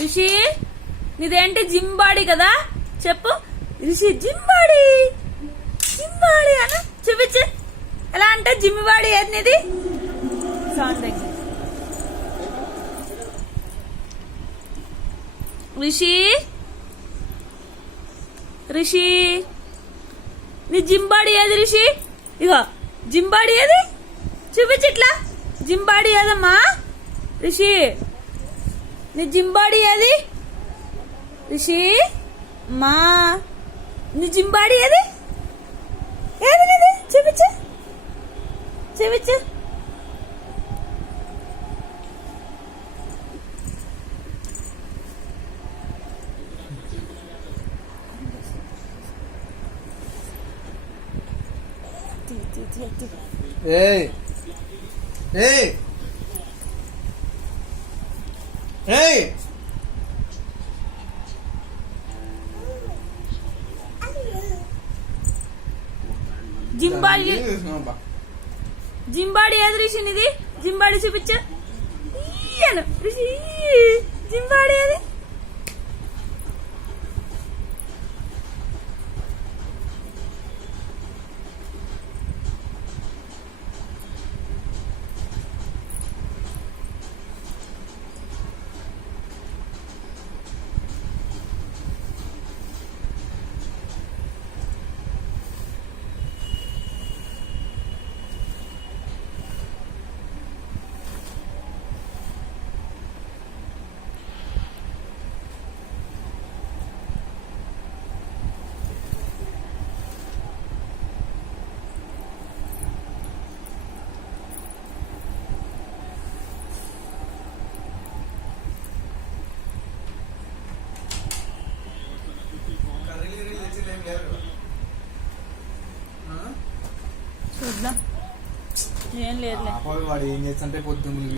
Rishi నీదేంటి gym body కదా చెప్పు. Rishi gym body అని చూపించు. ఎలా అంటే జిమ్ బాడీ ఏది నీది? సౌండ్ దగ్గర రిషి నీ జిమ్ బాడీ ఏది రిషి? ఇగో జిమ్ బాడీ ఏది చూపించు. ఇట్లా జిమ్ బాడీ ఏదమ్మా రిషి? నీ జిమ్ బాడీ ఏది రిషి? మా నీ జిమ్ బాడీ ఏది? ఏది నీది? చూపించు. ఏయ్ ఏయ్ ఏయ్ జిమ్ బాడీ ఏది రిషి నీది? జిమ్ బాడీ చూపించు. రిషి జిమ్ బాడీ ఏది? చూద్దాం. ఏం లేదు వాడు ఏం చేస్తుంటే పొద్దున్న